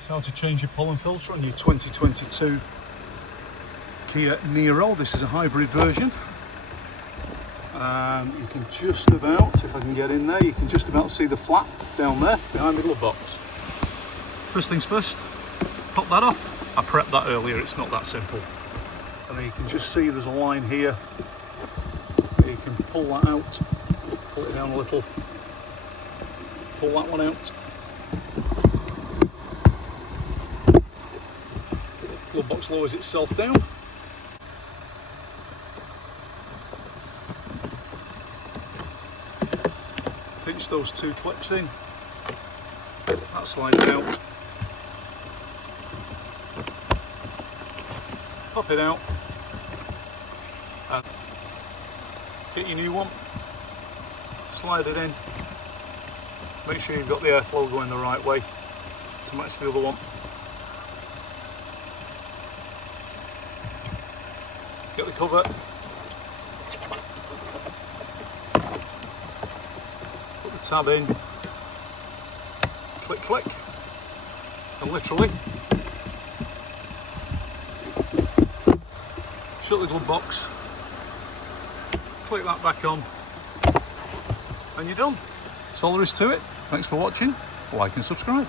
It's how to change your pollen filter on your 2022 Kia Niro. This is a hybrid version. You can just about, if I can get in there, you can just about see the flap down there behind the glove box. First things first, pop that off. I prepped that earlier, it's not that simple. And then you can just see there's a line here. You can pull that out, pull it down a little, pull that one out. Glove box lowers itself down. Pinch those two clips in. That slides out. Pop it out. And get your new one. Slide it in. Make sure you've got the airflow going the right way to match the other one. Get the cover. Put the tab in. Click, click. And literally shut the glove box. Click that back on. And you're done. That's all there is to it. Thanks for watching. Like and subscribe.